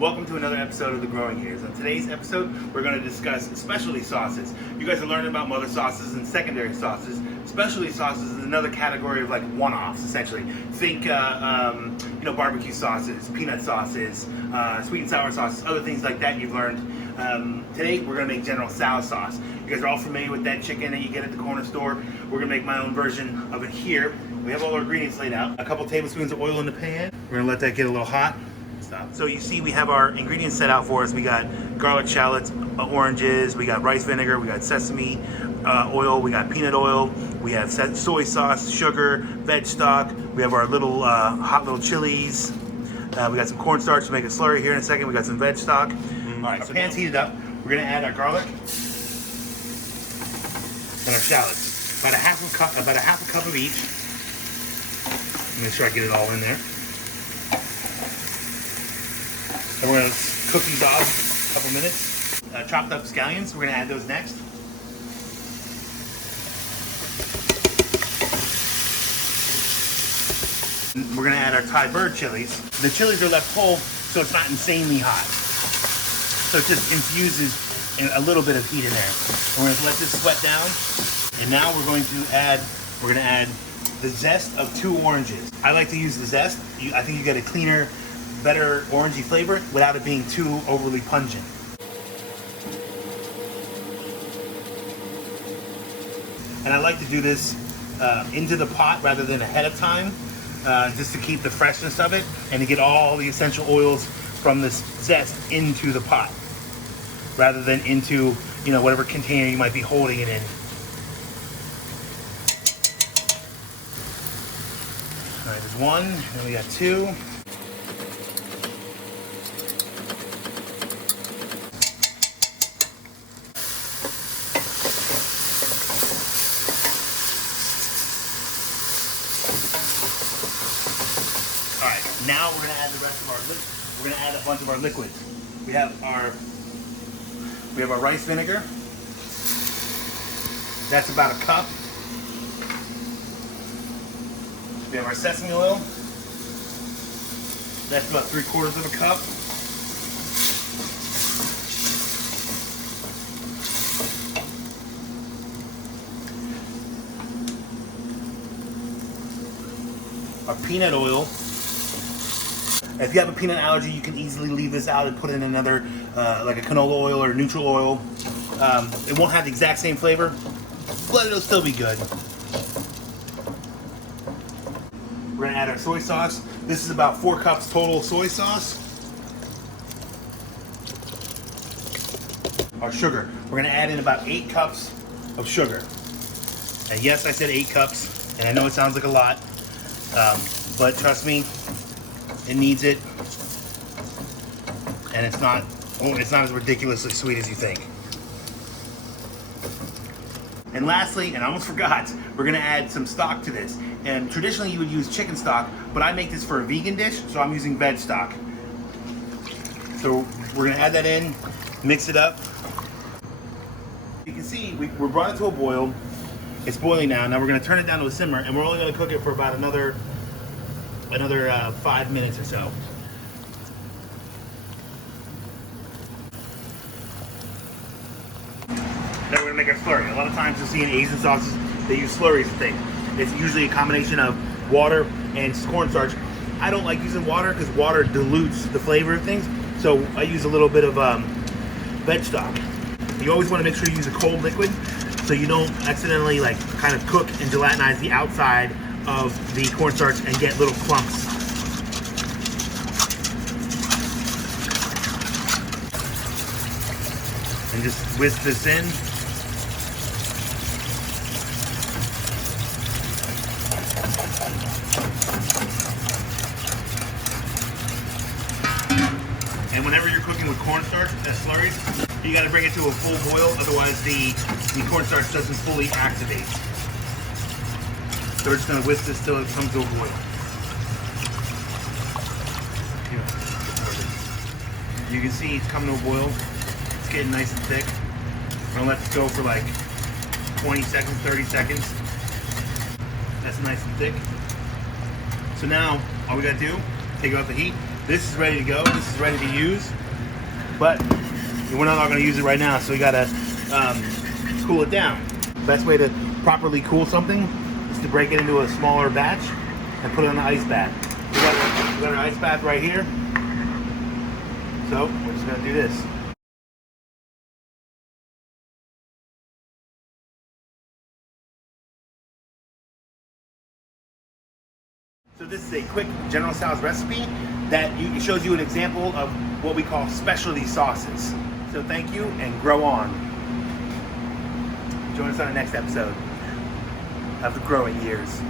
Welcome to another episode of The Growing Years. On today's episode, we're going to discuss specialty sauces. You guys are learning about mother sauces and secondary sauces. Specialty sauces is another category of like one-offs, essentially. Think, barbecue sauces, peanut sauces, sweet and sour sauces, other things like that you've learned. Today, we're going to make General Tso Sauce. You guys are all familiar with that chicken that you get at the corner store. We're going to make my own version of it here. We have all our ingredients laid out. A couple tablespoons of oil in the pan. We're going to let that get a little hot. So you see we have our ingredients set out for us. We got garlic shallots, oranges, we got rice vinegar, we got sesame oil, we got peanut oil, we have soy sauce, sugar, veg stock, we have our little hot little chilies, we got some cornstarch to make a slurry here in a second, we got some veg stock. All right, so pan's heated up. We're gonna add our garlic and our shallots. About a half a cup of each. Make sure I get it all in there. And we're going to cook these off a couple minutes. Chopped up scallions, we're going to add those next. And we're going to add our Thai bird chilies. The chilies are left whole, so it's not insanely hot. So it just infuses a little bit of heat in there. And we're going to let this sweat down. And now we're going to add the zest of 2 oranges. I like to use the zest. I think you get a cleaner, better orangey flavor without it being too overly pungent. And I like to do this into the pot rather than ahead of time, just to keep the freshness of it and to get all the essential oils from this zest into the pot rather than into whatever container you might be holding it in. All right, there's 1, and we got 2. Alright, now we're going to add the rest of our we're going to add a bunch of our liquids. We have our rice vinegar. That's about a cup. We have our sesame oil. That's about 3/4 of a cup. Our peanut oil. If you have a peanut allergy, you can easily leave this out and put in another, like a canola oil or neutral oil. It won't have the exact same flavor, but it'll still be good. We're gonna add our soy sauce. This is about 4 cups total soy sauce. Our sugar. We're gonna add in about 8 cups of sugar. And yes, I said 8 cups, and I know it sounds like a lot. But trust me, it needs it, and it's not as ridiculously sweet as you think. And lastly, and I almost forgot, we're gonna add some stock to this. And traditionally you would use chicken stock, but I make this for a vegan dish, so I'm using veg stock. So we're gonna add that in, mix it up. You can see we're brought it to a boil. It's boiling now. Now we're gonna turn it down to a simmer, and we're only gonna cook it for about another 5 minutes or so. Then we're gonna make our slurry. A lot of times you'll see in Asian sauces, they use slurries and things. It's usually a combination of water and cornstarch. I don't like using water because water dilutes the flavor of things. So I use a little bit of veg stock. You always wanna make sure you use a cold liquid so you don't accidentally kind of cook and gelatinize the outside of the cornstarch and get little clumps. And just whisk this in. And whenever you're cooking with cornstarch, slurries, you got to bring it to a full boil, otherwise the cornstarch doesn't fully activate. So we're just going to whisk this till it comes to a boil. You can see it's coming to a boil. It's getting nice and thick. We're going to let this go for like 20 seconds, 30 seconds. That's nice and thick. So now, all we got to do, take it off the heat. This is ready to go. This is ready to use. But we're not going to use it right now, so we got to cool it down. Best way to properly cool something is to break it into a smaller batch and put it in an ice bath. We got our ice bath right here. So we're just going to do this. So this is a quick General Tso Sauce recipe that shows you an example of what we call specialty sauces. So thank you and grow on. Join us on the next episode of The Growing Years.